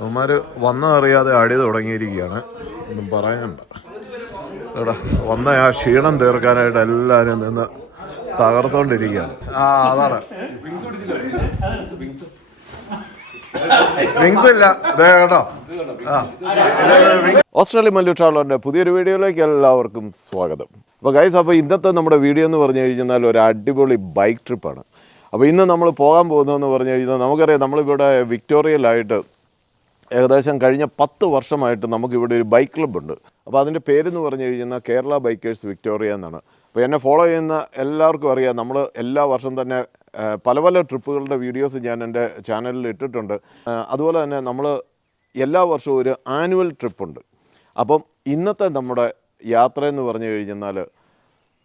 അവന്മാർ വന്നറിയാതെ അടി തുടങ്ങിയിരിക്കുകയാണ്. ഒന്നും പറയാനുണ്ട്. എടാ വന്ന ആ ക്ഷീണം തീർക്കാനായിട്ട് എല്ലാവരും നിന്ന് തകർത്തോണ്ടിരിക്കുകയാണ്. അതാണ് വിങ്സ് ഇല്ല കേട്ടോ. ഓസ്ട്രേലിയൻ മല്ലു ട്രാവലറിൻ്റെ പുതിയൊരു വീഡിയോയിലേക്ക് എല്ലാവർക്കും സ്വാഗതം. അപ്പോൾ ഗൈസ്, അപ്പോൾ ഇന്നത്തെ നമ്മുടെ വീഡിയോ എന്ന് പറഞ്ഞു കഴിഞ്ഞാൽ ഒരു അടിപൊളി ബൈക്ക് ട്രിപ്പാണ്. അപ്പോൾ ഇന്ന് നമ്മൾ പോകാൻ പോകുന്നതെന്ന് പറഞ്ഞു കഴിഞ്ഞാൽ നമുക്കറിയാം, നമ്മളിവിടെ വിക്ടോറിയയിലായിട്ട് ഏകദേശം കഴിഞ്ഞ 10 വർഷമായിട്ട് നമുക്കിവിടെ ഒരു ബൈക്ക് ക്ലബ്ബുണ്ട്. അപ്പോൾ അതിൻ്റെ പേരെന്ന് പറഞ്ഞു കഴിഞ്ഞാൽ കേരള ബൈക്കേഴ്സ് വിക്ടോറിയ എന്നാണ്. അപ്പോൾ എന്നെ ഫോളോ ചെയ്യുന്ന എല്ലാവർക്കും അറിയാം, നമ്മൾ എല്ലാ വർഷം തന്നെ പല പല ട്രിപ്പുകളുടെ വീഡിയോസ് ഞാൻ എൻ്റെ ചാനലിൽ ഇട്ടിട്ടുണ്ട്. അതുപോലെ തന്നെ നമ്മൾ എല്ലാ വർഷവും ഒരു ആനുവൽ ട്രിപ്പുണ്ട്. അപ്പം ഇന്നത്തെ നമ്മുടെ യാത്ര എന്ന് പറഞ്ഞു കഴിഞ്ഞാൽ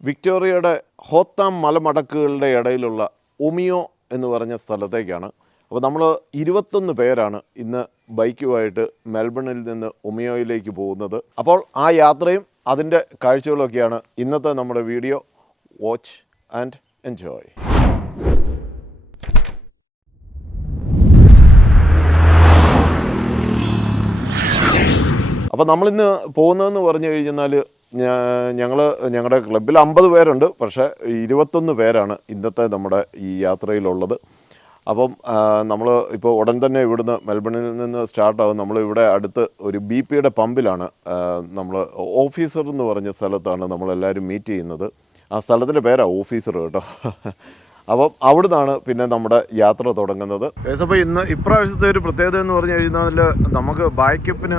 വിക്ടോറിയയുടെ ഹോത്താം മലമടക്കുകളുടെ ഇടയിലുള്ള ഒമിയോ എന്ന് പറഞ്ഞ സ്ഥലത്തേക്കാണ്. അപ്പോൾ നമ്മൾ 21 പേരാണ് ഇന്ന് ബൈക്കുമായിട്ട് മെൽബണിൽ നിന്ന് ഒമിയോയിലേക്ക് പോകുന്നത്. അപ്പോൾ ആ യാത്രയും അതിൻ്റെ കാഴ്ചകളൊക്കെയാണ് ഇന്നത്തെ നമ്മുടെ വീഡിയോ. Watch and enjoy. അപ്പോൾ നമ്മളിന്ന് പോകുന്നതെന്ന് പറഞ്ഞു കഴിഞ്ഞാൽ ഞങ്ങളുടെ ക്ലബ്ബിൽ 50 പേരുണ്ട്, പക്ഷേ 21 പേരാണ് ഇന്നത്തെ നമ്മുടെ ഈ യാത്രയിലുള്ളത്. അപ്പം നമ്മൾ ഇപ്പോൾ ഉടൻ തന്നെ ഇവിടുന്ന് മെൽബണിൽ നിന്ന് സ്റ്റാർട്ടാകും. നമ്മളിവിടെ അടുത്ത് ഒരു BP-യുടെ പമ്പിലാണ്, നമ്മൾ ഓഫീസർ എന്ന് പറഞ്ഞ സ്ഥലത്താണ് നമ്മളെല്ലാവരും മീറ്റ് ചെയ്യുന്നത്. ആ സ്ഥലത്തിൻ്റെ പേരാണ് ഓഫീസർ കേട്ടോ. അപ്പം അവിടെ നിന്നാണ് പിന്നെ നമ്മുടെ യാത്ര തുടങ്ങുന്നത്. അപ്പോൾ ഇപ്രാവശ്യത്തെ ഒരു പ്രത്യേകത എന്ന് പറഞ്ഞു കഴിഞ്ഞാൽ നമുക്ക് ബാക്കപ്പിന്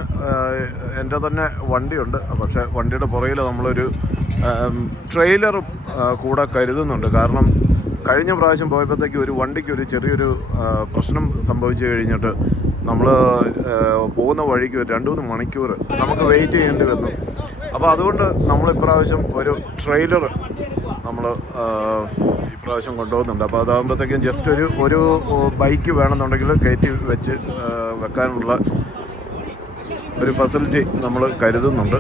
എൻ്റെ തന്നെ വണ്ടിയുണ്ട്. പക്ഷേ വണ്ടിയുടെ പുറകിൽ നമ്മളൊരു ട്രെയിലറും കൂടെ കരുതുന്നുണ്ട്. കാരണം കഴിഞ്ഞ പ്രാവശ്യം പോയപ്പോഴത്തേക്ക് ഒരു വണ്ടിക്ക് ഒരു ചെറിയൊരു പ്രശ്നം സംഭവിച്ചു കഴിഞ്ഞിട്ട് നമ്മൾ പോകുന്ന വഴിക്ക് ഒരു 2-3 മണിക്കൂർ നമുക്ക് വെയിറ്റ് ചെയ്യേണ്ടി വന്നു. അപ്പോൾ അതുകൊണ്ട് നമ്മൾ ഇപ്രാവശ്യം ഒരു ട്രെയിലർ നമ്മൾ ഇപ്രാവശ്യം കൊണ്ടുപോകുന്നുണ്ട്. അപ്പോൾ അതാകുമ്പോഴത്തേക്കും ജസ്റ്റ് ഒരു ബൈക്ക് വേണമെന്നുണ്ടെങ്കിൽ കയറ്റി വെച്ച് വെക്കാനുള്ള ഒരു ഫെസിലിറ്റി നമ്മൾ കരുതുന്നുണ്ട്.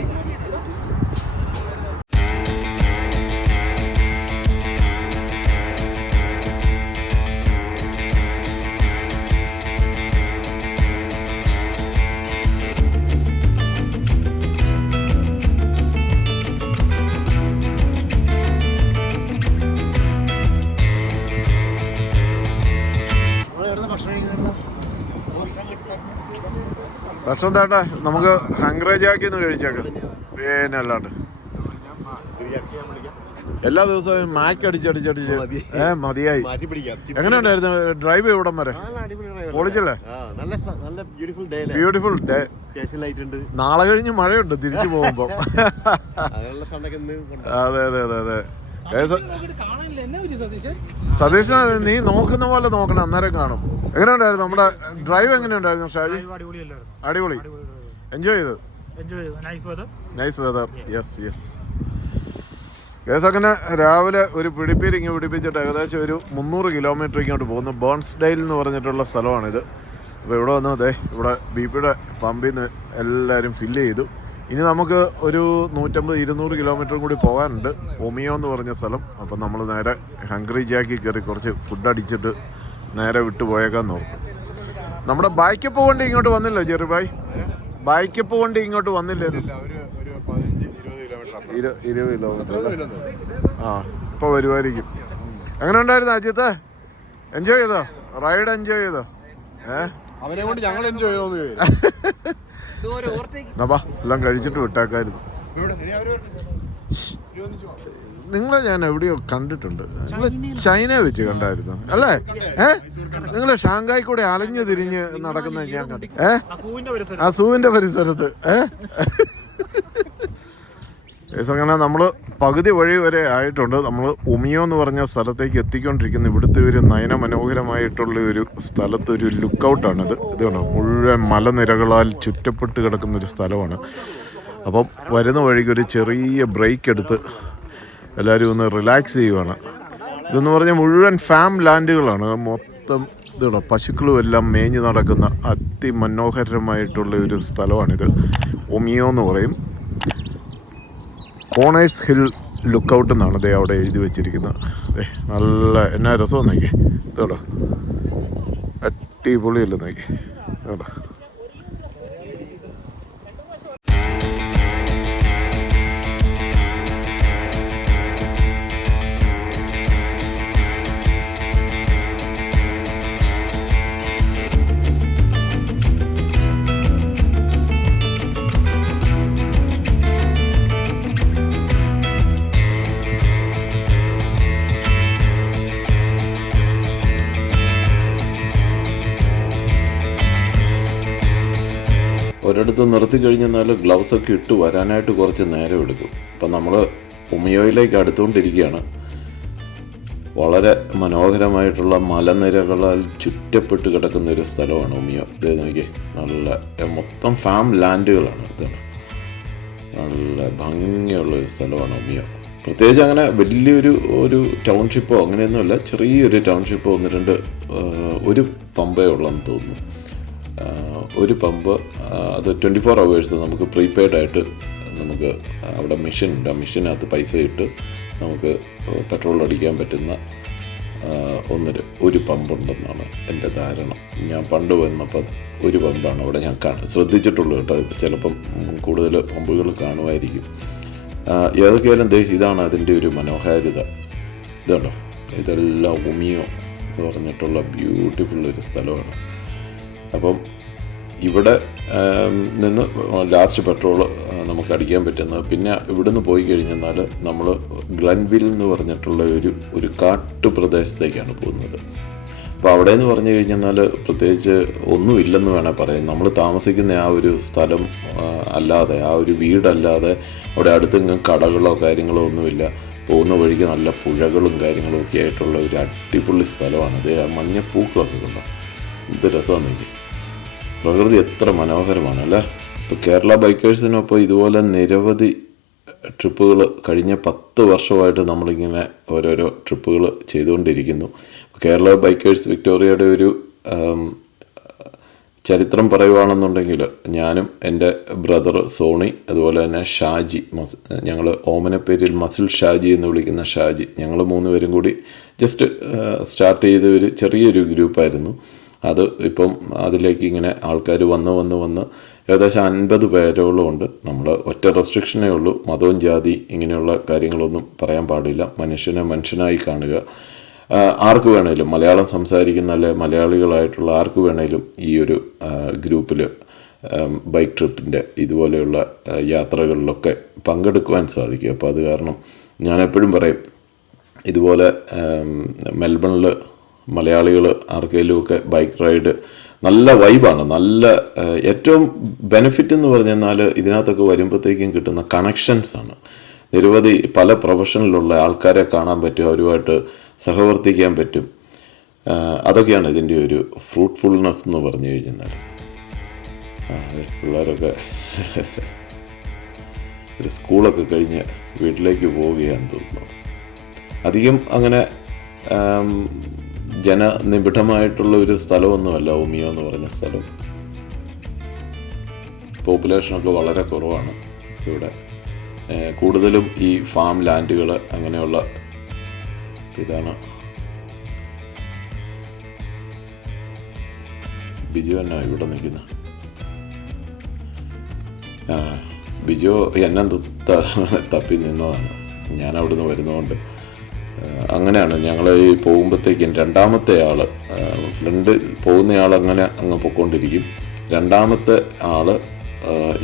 ഭക്ഷണം തേട്ടെ, നമുക്ക് ഹംഗ്രേജാക്കിന്ന് കഴിച്ചേക്കാം. പിന്നെ അല്ലാണ്ട് എല്ലാ ദിവസവും മാക്ക് അടിച്ചടിച്ചടിച്ച് മതിയായി. എങ്ങനെയുണ്ടായിരുന്നു ഡ്രൈവ് ഇവിടം വരെ? പൊളിച്ചല്ലേ? Beautiful day. നാളെ കഴിഞ്ഞ് മഴയുണ്ട് തിരിച്ചു പോകുമ്പോ. അതെ അതെ അതെ അതെ. സതീഷിനെ നീ നോക്കുന്ന പോലെ നോക്കണം, അന്നേരം കാണും. എങ്ങനെയുണ്ടായിരുന്നു നമ്മുടെ ഡ്രൈവ്? എങ്ങനെയുണ്ടായിരുന്നു ഷാജി? അടിപൊളി. എൻജോയ് ചെയ്തു. Nice weather. Yes yes. Case അങ്ങനെ രാവിലെ ഒരു പിടിപ്പിരിങ്ങ് പിടിപ്പിച്ചിട്ട് ഏകദേശം ഒരു 300 കിലോമീറ്റർ ഇങ്ങോട്ട് പോകുന്നു. ബേൺസ്ഡെയിൽ എന്ന് പറഞ്ഞിട്ടുള്ള സ്ഥലമാണിത്. അപ്പോൾ ഇവിടെ വന്ന് ഇവിടെ BP-യുടെ പമ്പിൽ നിന്ന് എല്ലാവരും ഫില്ല് ചെയ്തു. ഇനി നമുക്ക് ഒരു 150-200 കിലോമീറ്ററും കൂടി പോകാനുണ്ട്, ഒമിയോ എന്ന് പറഞ്ഞ സ്ഥലം. അപ്പം നമ്മൾ നേരെ ഹംഗ്രി ജാക്കി കയറി കുറച്ച് ഫുഡ് അടിച്ചിട്ട് നേരെ വിട്ടു പോയേക്കാൻ നോക്കും. നമ്മുടെ ബൈക്കപ്പ് വണ്ടി ഇങ്ങോട്ട് വന്നില്ല ജെറി ഭായ്? ബൈക്കപ്പ് വണ്ടി ഇങ്ങോട്ട് വന്നില്ലേ? 20 കിലോമീറ്റർ. ആ, ഇപ്പോൾ വരുമായിരിക്കും. എങ്ങനെ ഉണ്ടായിരുന്നു അജിത്ത്? എൻജോയ് ചെയ്തോ? റൈഡ് എൻജോയ് ചെയ്തോ? അവനെ കൊണ്ട് ഞങ്ങൾ എൻജോയ് ചെയ്തോന്ന് എല്ലാം കഴിച്ചിട്ട് വിട്ടേക്കായിരുന്നു. നിങ്ങളെ ഞാൻ എവിടെയോ കണ്ടിട്ടുണ്ട്. നിങ്ങൾ ചൈന വെച്ച് കണ്ടായിരുന്നു അല്ലേ? നിങ്ങൾ ഷാങ്കായി കൂടെ അലഞ്ഞു തിരിഞ്ഞ് നടക്കുന്നത് ഞാൻ കണ്ടു. ആ സൂവിന്റെ പരിസരത്ത്. അങ്ങനെ നമ്മൾ പകുതി വഴി വരെ ആയിട്ടുണ്ട്. നമ്മൾ ഒമിയോ എന്ന് പറഞ്ഞ സ്ഥലത്തേക്ക് എത്തിക്കൊണ്ടിരിക്കുന്നു. ഇവിടുത്തെ ഒരു നയനമനോഹരമായിട്ടുള്ള ഒരു സ്ഥലത്ത് ഒരു ലുക്കൗട്ടാണിത്. ഇത് കണ്ടോ, മുഴുവൻ മലനിരകളാൽ ചുറ്റപ്പെട്ട് കിടക്കുന്നൊരു സ്ഥലമാണ്. അപ്പം വരുന്ന വഴിക്ക് ഒരു ചെറിയ ബ്രേക്ക് എടുത്ത് എല്ലാവരും ഒന്ന് റിലാക്സ് ചെയ്യുവാണ്. ഇതെന്ന് പറഞ്ഞാൽ മുഴുവൻ ഫാം ലാൻഡുകളാണ്. മൊത്തം ഇതുണ്ടോ, പശുക്കളും എല്ലാം മേഞ്ഞ് നടക്കുന്ന അതിമനോഹരമായിട്ടുള്ള ഒരു സ്ഥലമാണിത്. ഒമിയോ എന്ന് പറയും. കോണേഴ്സ് ഹിൽ ലുക്കൗട്ട് എന്നാണ് ദേ അവിടെ എഴുതി വെച്ചിരിക്കുന്നത്. നല്ല എന്നാ രസം നോക്കി. ഇതോടാ അടിപൊളിയല്ലേ നോക്കി. ഒരിടത്ത് നിർത്തി കഴിഞ്ഞെന്നാൽ ഗ്ലൗസൊക്കെ ഇട്ട് വരാനായിട്ട് കുറച്ച് നേരം എടുക്കും. അപ്പം നമ്മൾ ഉമിയോയിലേക്ക് അടുത്തുകൊണ്ടിരിക്കുകയാണ്. വളരെ മനോഹരമായിട്ടുള്ള മലനിരകളാൽ ചുറ്റപ്പെട്ട് കിടക്കുന്ന ഒരു സ്ഥലമാണ് ഉമിയോ. ഇത് നോക്കി, നല്ല മൊത്തം ഫാം ലാൻഡുകളാണ്. ഇതാണ് നല്ല ഭംഗിയുള്ളൊരു സ്ഥലമാണ് ഉമിയോ. പ്രത്യേകിച്ച് അങ്ങനെ വലിയൊരു ടൗൺഷിപ്പോ അങ്ങനെയൊന്നുമില്ല, ചെറിയൊരു ടൗൺഷിപ്പോ ഒരു പമ്പേ ഉള്ളെന്ന് തോന്നുന്നു. ഒരു പമ്പ്, അത് 24 hours നമുക്ക് പ്രീപെയ്ഡായിട്ട് നമുക്ക് അവിടെ മെഷീനുണ്ട്. ആ മെഷീനകത്ത് പൈസ ഇട്ട് നമുക്ക് പെട്രോൾ അടിക്കാൻ പറ്റുന്ന ഒരു പമ്പുണ്ടെന്നാണ് എൻ്റെ ധാരണ. ഞാൻ പണ്ട് വന്നപ്പോൾ ഒരു പമ്പാണ് അവിടെ ഞാൻ ശ്രദ്ധിച്ചിട്ടുള്ളൂ കേട്ടോ. ചിലപ്പം കൂടുതൽ പമ്പുകൾ കാണുമായിരിക്കും. ഏതൊക്കെയാലും ഇതാണ് അതിൻ്റെ ഒരു മനോഹാരിത. ഇതുണ്ടോ, ഇതെല്ലാം ഉമിയോ എന്ന് പറഞ്ഞിട്ടുള്ള ബ്യൂട്ടിഫുൾ ഒരു സ്ഥലമാണ്. അപ്പം ഇവിടെ നിന്ന് ലാസ്റ്റ് പെട്രോൾ നമുക്ക് അടിക്കാൻ പറ്റുന്നത്, പിന്നെ ഇവിടുന്ന് പോയി കഴിഞ്ഞെന്നാൽ നമ്മൾ ഗ്ലൻവിൽ എന്ന് പറഞ്ഞിട്ടുള്ള ഒരു കാട്ടുപ്രദേശത്തേക്കാണ് പോകുന്നത്. അപ്പോൾ അവിടെ എന്ന് പറഞ്ഞു കഴിഞ്ഞെന്നാൽ പ്രത്യേകിച്ച് ഒന്നുമില്ലെന്ന് വേണേൽ പറയാം. നമ്മൾ താമസിക്കുന്ന ആ ഒരു സ്ഥലം അല്ലാതെ, ആ ഒരു വീടല്ലാതെ അവിടെ അടുത്തെങ്കിലും കടകളോ കാര്യങ്ങളോ ഒന്നുമില്ല. പോകുന്ന വഴിക്ക് നല്ല പുഴകളും കാര്യങ്ങളും ഒക്കെ ആയിട്ടുള്ള ഒരു അടിപൊളി സ്ഥലമാണ്. അത് ആ മഞ്ഞപ്പൂക്കളൊക്കെ കണ്ടോ, എന്ത് രസമാണെന്നെങ്കിൽ. പ്രകൃതി എത്ര മനോഹരമാണ് അല്ലേ. ഇപ്പോൾ കേരള ബൈക്കേഴ്സിനൊപ്പം ഇതുപോലെ നിരവധി ട്രിപ്പുകൾ കഴിഞ്ഞ 10 വർഷമായിട്ട് നമ്മളിങ്ങനെ ഓരോരോ ട്രിപ്പുകൾ ചെയ്തുകൊണ്ടിരിക്കുന്നു. കേരള ബൈക്കേഴ്സ് വിക്ടോറിയയുടെ ഒരു ചരിത്രം പറയുവാണെന്നുണ്ടെങ്കിൽ, ഞാനും എൻ്റെ ബ്രദർ സോണി, അതുപോലെ തന്നെ ഷാജി, ഞങ്ങൾ ഓമനപ്പേരിൽ മസിൽ ഷാജി എന്ന് വിളിക്കുന്ന ഷാജി, ഞങ്ങൾ 3 പേരും കൂടി ജസ്റ്റ് സ്റ്റാർട്ട് ചെയ്ത ഒരു ചെറിയൊരു ഗ്രൂപ്പായിരുന്നു. അത് ഇപ്പം അതിലേക്ക് ഇങ്ങനെ ആൾക്കാർ വന്ന് ഏകദേശം 50 പേരോളം ഉണ്ട്. നമ്മൾ ഒറ്റ റെസ്ട്രിക്ഷനേ ഉള്ളൂ, മതവും ജാതി ഇങ്ങനെയുള്ള കാര്യങ്ങളൊന്നും പറയാൻ പാടില്ല. മനുഷ്യനെ മനുഷ്യനായി കാണുക. ആർക്ക് വേണേലും, മലയാളം സംസാരിക്കുന്ന അല്ലെ മലയാളികളായിട്ടുള്ള ആർക്ക് വേണേലും ഈ ഒരു ഗ്രൂപ്പിൽ ബൈക്ക് ട്രിപ്പിൻ്റെ ഇതുപോലെയുള്ള യാത്രകളിലൊക്കെ പങ്കെടുക്കുവാൻ സാധിക്കും. അപ്പോൾ അത് കാരണം ഞാൻ എപ്പോഴും പറയും, ഇതുപോലെ മെൽബണിൽ മലയാളികൾ ആർക്കെങ്കിലുമൊക്കെ ബൈക്ക് റൈഡ് നല്ല വൈബാണ്. നല്ല ഏറ്റവും ബെനിഫിറ്റ് എന്ന് പറഞ്ഞാൽ ഇതിനകത്തൊക്കെ വരുമ്പോഴത്തേക്കും കിട്ടുന്ന കണക്ഷൻസാണ്. നിരവധി പല പ്രൊഫഷനിലുള്ള ആൾക്കാരെ കാണാൻ പറ്റും, അവരുമായിട്ട് സഹവർത്തിക്കാൻ പറ്റും. അതൊക്കെയാണ് ഇതിൻ്റെ ഒരു ഫ്രൂട്ട്ഫുൾനെസ് എന്ന് പറഞ്ഞു കഴിഞ്ഞാൽ. പിള്ളേരൊക്കെ ഒരു സ്കൂളൊക്കെ കഴിഞ്ഞ് വീട്ടിലേക്ക് പോവുകയാണെന്ന് തോന്നുന്നു. അധികം അങ്ങനെ ജനനിബിഡമായിട്ടുള്ള ഒരു സ്ഥലമൊന്നുമല്ല ഉമിയോ എന്ന് പറഞ്ഞ സ്ഥലം. പോപ്പുലേഷനൊക്കെ വളരെ കുറവാണ് ഇവിടെ. കൂടുതലും ഈ ഫാം ലാൻഡുകൾ അങ്ങനെയുള്ള ഇതാണ്. ബിജു എന്നാ ഇവിടെ നിൽക്കുന്നത്? ബിജു എന്നെ തപ്പി നിന്നതാണ്. ഞാൻ അവിടുന്ന് വരുന്നതുകൊണ്ട് അങ്ങനെയാണ് ഞങ്ങൾ ഈ പോകുമ്പോഴത്തേക്കും രണ്ടാമത്തെ ആൾ, ഫ്രണ്ട് പോകുന്നയാൾ അങ്ങനെ അങ്ങ് പൊയ്ക്കൊണ്ടിരിക്കും. രണ്ടാമത്തെ ആൾ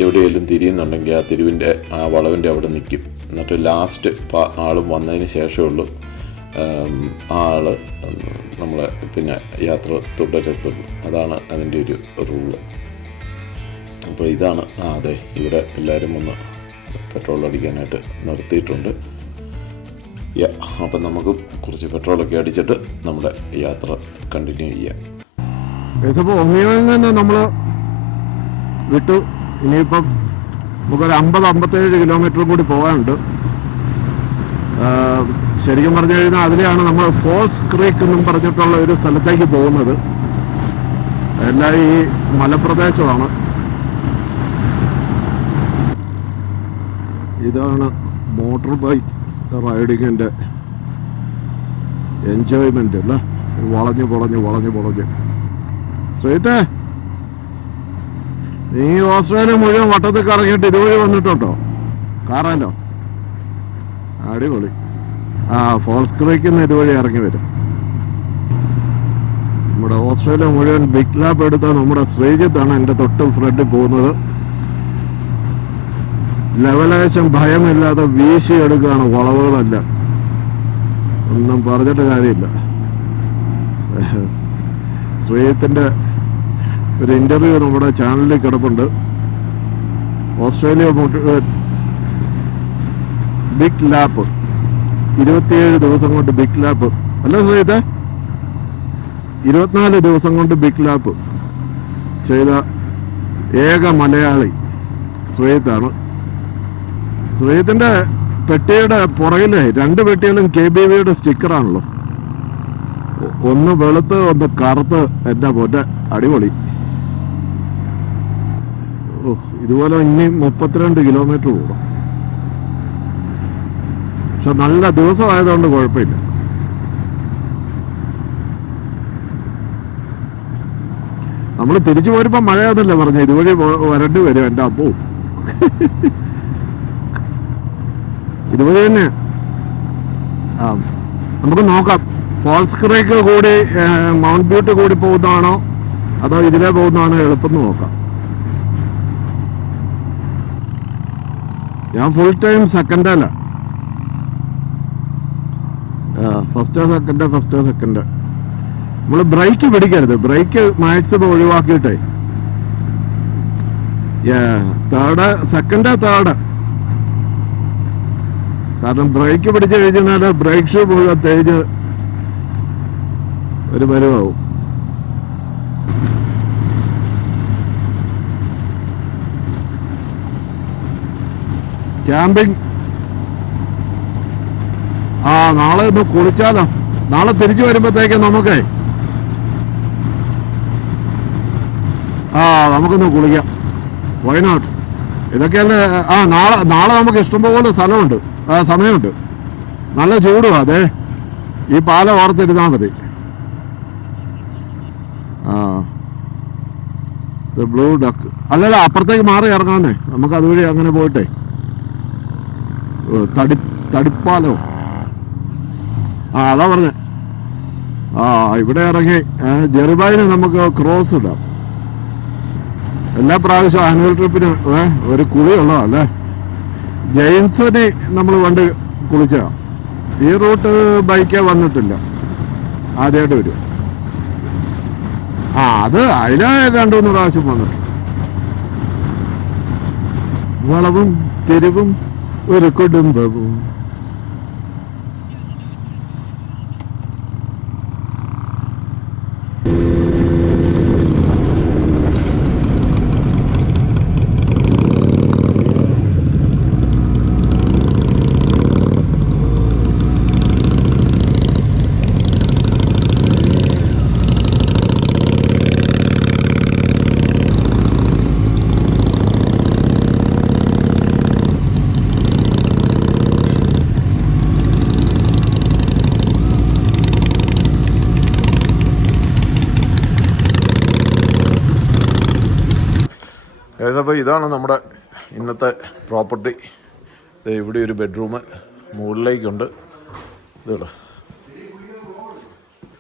എവിടെയെങ്കിലും തിരിയുന്നുണ്ടെങ്കിൽ ആ തിരിവിൻ്റെ ആ വളവിൻ്റെ അവിടെ നിൽക്കും. എന്നിട്ട് ലാസ്റ്റ് ആളും വന്നതിന് ശേഷമുള്ളൂ ആൾ നമ്മളെ പിന്നെ യാത്ര തുടരത്തുള്ളൂ. അതാണ് അതിൻ്റെ ഒരു റൂള്. അപ്പോൾ ഇതാണ്. അതെ, ഇവിടെ എല്ലാവരും ഒന്ന് പെട്രോൾ അടിക്കാനായിട്ട് നിർത്തിയിട്ടുണ്ട്. അപ്പം നമുക്ക് കുറച്ച് പെട്രോളൊക്കെ അടിച്ചിട്ട് നമ്മുടെ യാത്ര കണ്ടിന്യൂ ചെയ്യാം. ഇപ്പോൾ ഒന്നിയിൽ നിന്ന് നമ്മൾ വിട്ടു. ഇനിയിപ്പം നമുക്കൊരു 50-57 കിലോമീറ്റർ കൂടി പോകാനുണ്ട്. ശരിക്കും പറഞ്ഞു കഴിഞ്ഞാൽ അതിലെയാണ് നമ്മൾ ഫോൾസ് ക്രീക്ക് എന്നും പറഞ്ഞിട്ടുള്ള ഒരു സ്ഥലത്തേക്ക് പോകുന്നത്. എല്ലാം ഈ മലപ്രദേശമാണ്. ഇതാണ് മോട്ടോർ ബൈക്ക് റൈഡിങ്ങിൻ്റെ എൻജോയ്മെൻ്റ് അല്ലേ. വളഞ്ഞ് ശ്രീത്തെ, നീ ഓസ്ട്രേലിയ മുഴുവൻ വട്ടത്തിൽ കറങ്ങിയിട്ട് ഇതുവഴി വന്നിട്ടുണ്ടോ? കാറാലോ, അടിപൊളി. ഫോൾസ് ക്രീക്കിൽ നിന്ന് ഇതുവഴി ഇറങ്ങി വരും. നമ്മുടെ ഓസ്ട്രേലിയ മുഴുവൻ ബിഗ് ലാപ്പ് എടുത്ത നമ്മുടെ ശ്രീജിത്താണ് എൻ്റെ തൊട്ട് ഫ്രണ്ടിൽ പോകുന്നത്. ലെവലേശം ഭയമില്ലാതെ വീശി എടുക്കുകയാണ് വളവുകളെല്ലാം. ഒന്നും പറഞ്ഞിട്ട് കാര്യമില്ല. ശ്രീജിത്തിൻ്റെ ഒരു ഇൻ്റർവ്യൂ നമ്മുടെ ചാനലിൽ കിടപ്പുണ്ട്. ഓസ്ട്രേലിയ ബിഗ് ലാപ്പ് 27 ദിവസം കൊണ്ട് ബിഗ് ലാപ്പ് അല്ല ശ്രീത്തെ 24 ദിവസം കൊണ്ട് ബിഗ് ലാപ്പ് ചെയ്ത ഏക മലയാളി ശ്രീത്താണ്. ശ്രീത്തിൻ്റെ പെട്ടിയുടെ പുറകിലെ 2 പെട്ടികളും KBVയുടെ സ്റ്റിക്കറാണല്ലോ. ഒന്ന് വെളുത്ത് ഒന്ന് കറുത്ത്. എൻ്റെ പൊന്നെ അടിപൊളി. ഇതുപോലെ ഇനി 32 കിലോമീറ്റർ പോകണം. പക്ഷെ നല്ല ദിവസമായതുകൊണ്ട് കുഴപ്പമില്ല. നമ്മൾ തിരിച്ചു പോരുമ്പോൾ മഴയാന്നല്ലേ പറഞ്ഞു, ഇതുവഴി വരേണ്ടി വരും എൻ്റെ അപ്പൂ. ഇതുവഴി തന്നെ. ആ നമുക്ക് നോക്കാം, ഫോൾസ് ക്രീക്ക് കൂടി മൗണ്ട് ബ്യൂട്ടി കൂടി പോകുന്നതാണോ അതോ ഇതിലേ പോകുന്നതാണോ എളുപ്പം നോക്കാം. ഞാൻ ഫുൾ ടൈം സെക്കൻഡല്ല, ഫസ്റ്റ് സെക്കൻഡ്. നമ്മൾ ബ്രേക്ക് പിടിക്കരുത്, ബ്രേക്ക് മാക്സിമം ഒഴിവാക്കിയിട്ടേ. Second third. കാരണം ബ്രേക്ക് പിടിച്ചു കഴിഞ്ഞാൽ ബ്രേക്ക് ഷൂ മുഴുവൻ തേഞ്ഞ് ഒരു പരുവാവും. ക്യാമ്പിംഗ് നാളെ ഒന്ന് കുളിച്ചാലോ. നാളെ തിരിച്ചു വരുമ്പോഴത്തേക്ക് നമുക്ക് നമുക്കൊന്ന് കുളിക്കാം. വയനാട് ഇതൊക്കെയല്ലേ. നാളെ നമുക്ക് ഇഷ്ടംപോലെ സ്ഥലമുണ്ട്, സമയമുണ്ട്. നല്ല ചൂടും. അതെ, ഈ പാലം ഓർത്തിരുന്നാൽ മതി. ബ്ലൂ ഡക്ക് അല്ലല്ല, അപ്പുറത്തേക്ക് മാറി ഇറങ്ങാന്നേ. നമുക്ക് അതുവഴി അങ്ങനെ പോയിട്ടേ തടിപ്പാലോ. അതാ പറഞ്ഞേ. ഇവിടെ ഇറങ്ങി ജെറുബായിന് നമുക്ക് ക്രോസ് ഇടാം. എല്ലാ പ്രാവശ്യവും ആനുവൽ ട്രിപ്പിന് ഒരു കുളിയുള്ളതാ അല്ലേ. ജെയിംസിന് നമ്മൾ പണ്ട് കുളിച്ച ഈ റൂട്ട് ബൈക്കേ വന്നിട്ടില്ല, ആദ്യമായിട്ട് വരും. അത് അതിലെ 2-3 പ്രാവശ്യം വന്നിട്ട്. വളവും തിരിവും ഒരു കുടുംബവും. അപ്പോൾ ഇതാണ് നമ്മുടെ ഇന്നത്തെ പ്രോപ്പർട്ടി. ഇവിടെ ഒരു ബെഡ്റൂം മുകളിലേക്കുണ്ട്. ഇതോ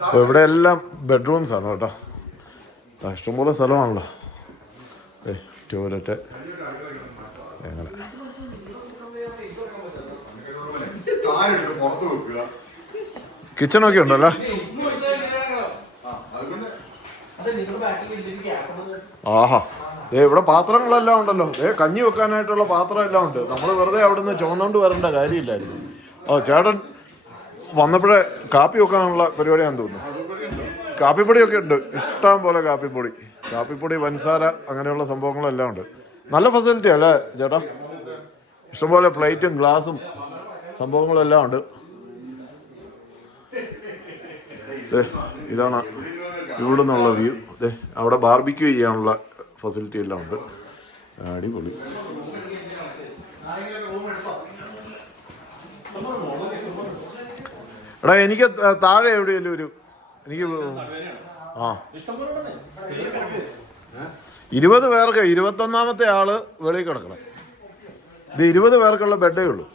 അപ്പോൾ ഇവിടെ എല്ലാം ബെഡ്റൂംസ് ആണ് കേട്ടോ. ഇഷ്ടംപോലെ സ്ഥലമാണല്ലോ. ടോയ്ലറ്റ് അങ്ങനെ. കിച്ചണൊക്കെ ഉണ്ടല്ലോ. ആഹാ, ഇവിടെ പാത്രങ്ങളെല്ലാം ഉണ്ടല്ലോ. കഞ്ഞി വെക്കാനായിട്ടുള്ള പാത്രം എല്ലാം ഉണ്ട്. നമ്മൾ വെറുതെ അവിടെ നിന്ന് ചുമന്നുകൊണ്ട് വരേണ്ട കാര്യമില്ലായിരുന്നു. ചേട്ടൻ വന്നപ്പോഴേ കാപ്പി വെക്കാനുള്ള പരിപാടിയാണെന്ന് തോന്നുന്നു. കാപ്പിപ്പൊടിയൊക്കെ ഉണ്ട്, ഇഷ്ടം പോലെ കാപ്പിപ്പൊടി, പഞ്ചസാര, അങ്ങനെയുള്ള സംഭവങ്ങളെല്ലാം ഉണ്ട്. നല്ല ഫെസിലിറ്റി അല്ലേ ചേട്ടാ? ഇഷ്ടംപോലെ പ്ലേറ്റും ഗ്ലാസും സംഭവങ്ങളെല്ലാം ഉണ്ട്. ഇതാണ് ഇവിടെ നിന്നുള്ള വ്യൂ. അവിടെ ബാർബിക്യൂ ചെയ്യാനുള്ള ഫെസിലിറ്റി എല്ലാം ഉണ്ട്. അടിപൊളി. എടാ, എനിക്ക് താഴെ എവിടെയല്ലോ എനിക്ക് 20 പേർക്ക് 21ാമത്തെ ആള് വെളിയിൽ കിടക്കണം. ഇത് 20 പേർക്കുള്ള ബെഡേ ഉള്ളൂ.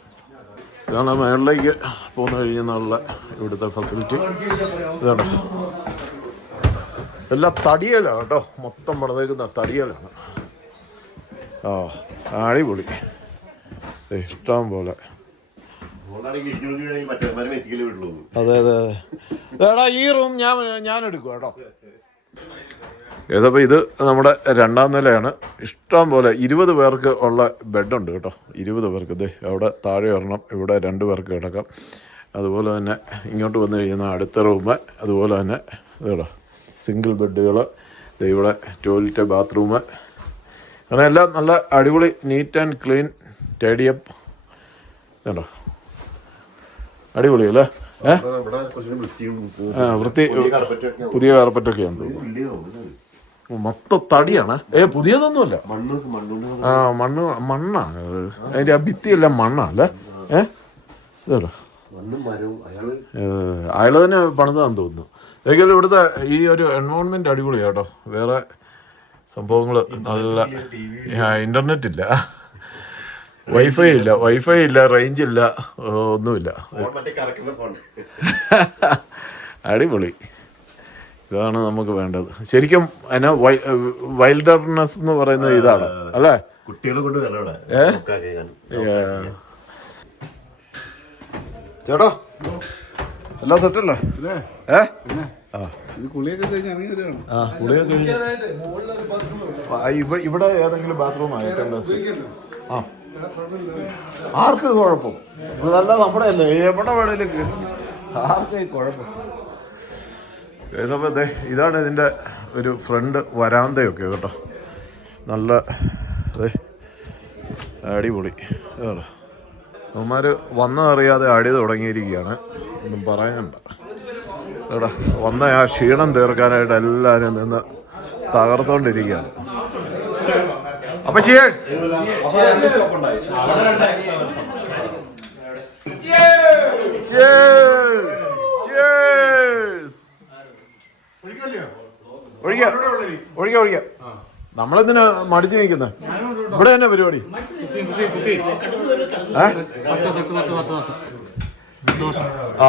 ഇതാണ് മേളിലേക്ക് പോന്നു കഴിഞ്ഞുള്ള ഇവിടുത്തെ ഫെസിലിറ്റി. ഇതാണ് എല്ലാം തടിയലാണ് കേട്ടോ. മൊത്തം പണിതേക്കുന്ന തടിയലാണ്. അടിപൊളി. ഇഷ്ടം പോലെ. അതെ. എടാ, ഈ റൂം ഞാൻ എടുക്കും കേട്ടോ. ഏതപ്പോൾ ഇത് നമ്മുടെ 2ാം നിലയാണ്. ഇഷ്ടം പോലെ 20 പേർക്ക് ഉള്ള ബെഡുണ്ട് കേട്ടോ. 20 പേർക്ക്. ഇത് അവിടെ താഴെ ഒരെണ്ണം, ഇവിടെ 2 പേർക്ക് കിടക്കാം. അതുപോലെ തന്നെ ഇങ്ങോട്ട് വന്നു കഴിയുന്ന അടുത്ത റൂം, അതുപോലെ തന്നെ ഇതേടാ സിംഗിൾ ബെഡുകൾ, ഇവിടെ ടോയ്ലറ്റ്, ബാത്റൂം, അങ്ങനെ എല്ലാം നല്ല അടിപൊളി നീറ്റ് ആൻഡ് ക്ലീൻ ടൈഡിയപ്പ്. കേട്ടോ അടിപൊളിയല്ലേ? വൃത്തി. പുതിയ കാർപ്പറ്റൊക്കെയാണ് തോന്നുന്നു. മൊത്തം തടിയാണ്. പുതിയതൊന്നുമല്ല. മണ്ണാണ് അതിൻ്റെ ആ ഭിത്തിയെല്ലാം മണ്ണല്ലേ? ഇതല്ലോ അയാൾ തന്നെ പണിതാന്ന് തോന്നുന്നു. ഏതെങ്കിലും ഇവിടുത്തെ ഈ ഒരു എൻവയോൺമെന്റ് അടിപൊളിയാണ് കേട്ടോ. വേറെ സംഭവങ്ങൾ നല്ല. ഇന്റർനെറ്റ് ഇല്ല, വൈഫൈ ഇല്ല, റേഞ്ച് ഇല്ല, ഒന്നുമില്ല. അടിപൊളി. ഇതാണ് നമുക്ക് വേണ്ടത് ശരിക്കും. എന്നാ വൈൽഡർനെസ് എന്ന് പറയുന്നത് ഇതാണ് അല്ലേ? കുട്ടികളെ കൊണ്ട് ചേട്ടാ എല്ലാം സെറ്റല്ലേ? കുളിയൊക്കെ കഴിഞ്ഞ് ഇറങ്ങി വരികയാണ്. ഇവിടെ ഏതെങ്കിലും ബാത്റൂം ആയിട്ടുണ്ട്? ആർക്ക് കുഴപ്പം? നല്ല നമ്മുടെ അല്ലേ, എവിടെ വേണേലും ആർക്കായി കുഴപ്പം? സമയത്തെ ഇതാണ് ഇതിൻ്റെ ഒരു ഫ്രണ്ട് വരാന്തയൊക്കെ കേട്ടോ. നല്ല അടിപൊളി. ഇതാണ് അവന്മാർ വന്നറിയാതെ അടി തുടങ്ങിയിരിക്കുകയാണ്. ഒന്നും പറയാനുണ്ട് കേട്ടോ. വന്ന ആ ക്ഷീണം തീർക്കാനായിട്ട് എല്ലാവരും നിന്ന് തകർത്തോണ്ടിരിക്കുകയാണ്. അപ്പൊ ചിയേഴ്സ്. ഒഴിക്കാം. നമ്മളെന്തിനാ മടിച്ചു നിൽക്കുന്നത്? ഇവിടെ തന്നെ പരിപാടി.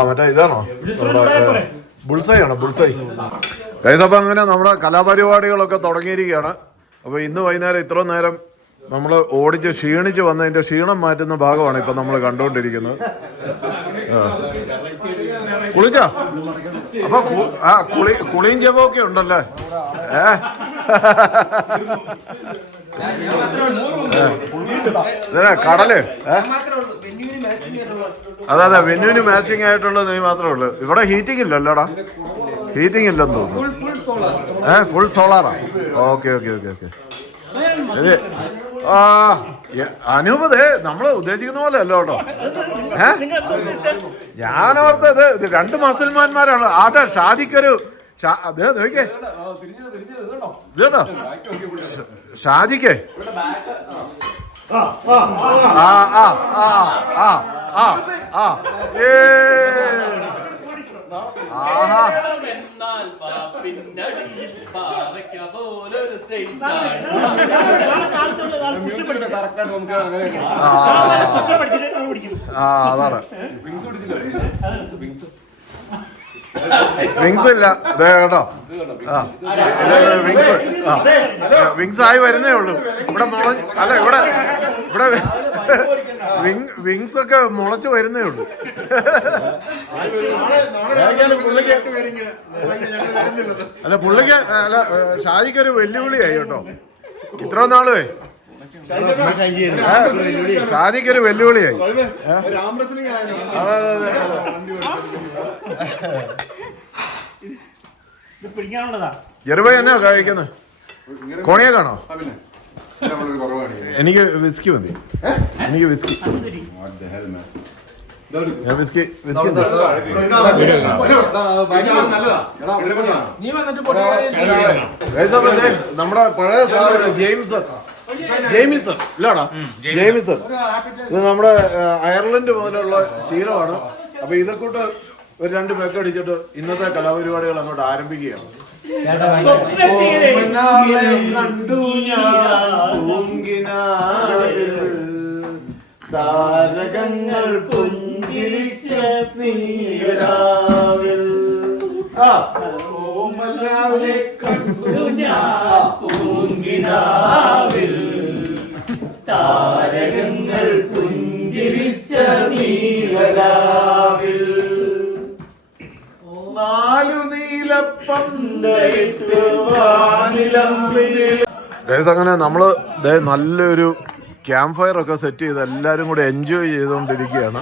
മറ്റേ ഇതാണോ നമ്മുടെ ബുൾസൈ ആണോ? Bull's eye guys. അപ്പം അങ്ങനെ നമ്മുടെ കലാപരിപാടികളൊക്കെ തുടങ്ങിയിരിക്കുകയാണ്. അപ്പോൾ ഇന്ന് വൈകുന്നേരം ഇത്ര നേരം നമ്മൾ ഓടിച്ച് ക്ഷീണിച്ച് വന്നതിൻ്റെ ക്ഷീണം മാറ്റുന്ന ഭാഗമാണ് ഇപ്പം നമ്മൾ കണ്ടുകൊണ്ടിരിക്കുന്നത്. കുളിച്ചാ? അപ്പൊ കുളിയും ജപമൊക്കെ ഉണ്ടല്ലേ? കടല്. അതെ വെന്യൂവിന് മാച്ചിങ് ആയിട്ടുള്ളത് നീ മാത്രമേ ഉള്ളൂ. ഇവിടെ ഹീറ്റിംഗ് ഇല്ലല്ലോടാ? ഹീറ്റിംഗ് ഇല്ലെന്ന് തോന്നുന്നു. ഫുൾ സോളാറാ? ഓക്കെ. അനൂപതേ നമ്മൾ ഉദ്ദേശിക്കുന്ന പോലെ അല്ലോ കേട്ടോ. ഞാനോർത്തത് ഇത് 2 മുസൽമാന്മാരാണ്. ആട്ടെ ഷാജിക്കൊരു നോക്കിയേ ഇതോ ഷാജിക്കേ. അതാണ് വിങ്സ് ഇല്ല കേട്ടോ. വിങ്സ് ആയി വരുന്നേ ഉള്ളൂ. ഇവിടെ അല്ല ഇവിടെ വിങ്സ് ഒക്കെ മുളച്ച് വരുന്നേ ഉള്ളൂ. അല്ല പുള്ളിക്ക് അല്ല ഷാജിക്കൊരു വെല്ലുവിളിയായി കേട്ടോ. ഇത്ര നാളുവേ ഷാജിക്കൊരു വെല്ലുവിളിയായി. ജെറുബ എന്നാ കഴിക്കുന്നത്? കോണിയാക്കാണോ? എനിക്ക് വിസ്കി മതി. എനിക്ക് വിസ്കി. നമ്മുടെ പഴയ സാധനം ജെയിമിസൺ ഇല്ലാടാ? ജെയിമിസൺ ഇത് നമ്മുടെ അയർലൻഡ് മുതലുള്ള ശീലമാണ്. അപ്പൊ ഇതൊക്കെ ഒരു 2 പേക്ക് അടിച്ചിട്ട് ഇന്നത്തെ കലാപരിപാടികൾ അങ്ങോട്ട് ആരംഭിക്കുകയാണ്. താരകങ്ങൾ പുഞ്ചിരിച്ച നീരാവിൽ ഓമലാലെ കണ്ടു ഞാൻ പൂങ്കിനാവിൽ. താരകങ്ങൾ പുഞ്ചിരിച്ച നീരാവിൽ 4 നീലപ്പന്തലിട്ട് വാനില ഗൈസ് അങ്ങനെ നമ്മൾ നല്ലൊരു ക്യാമ്പ് ഫയർ ഒക്കെ സെറ്റ് ചെയ്ത് എല്ലാവരും കൂടി എൻജോയ് ചെയ്തുകൊണ്ടിരിക്കുകയാണ്.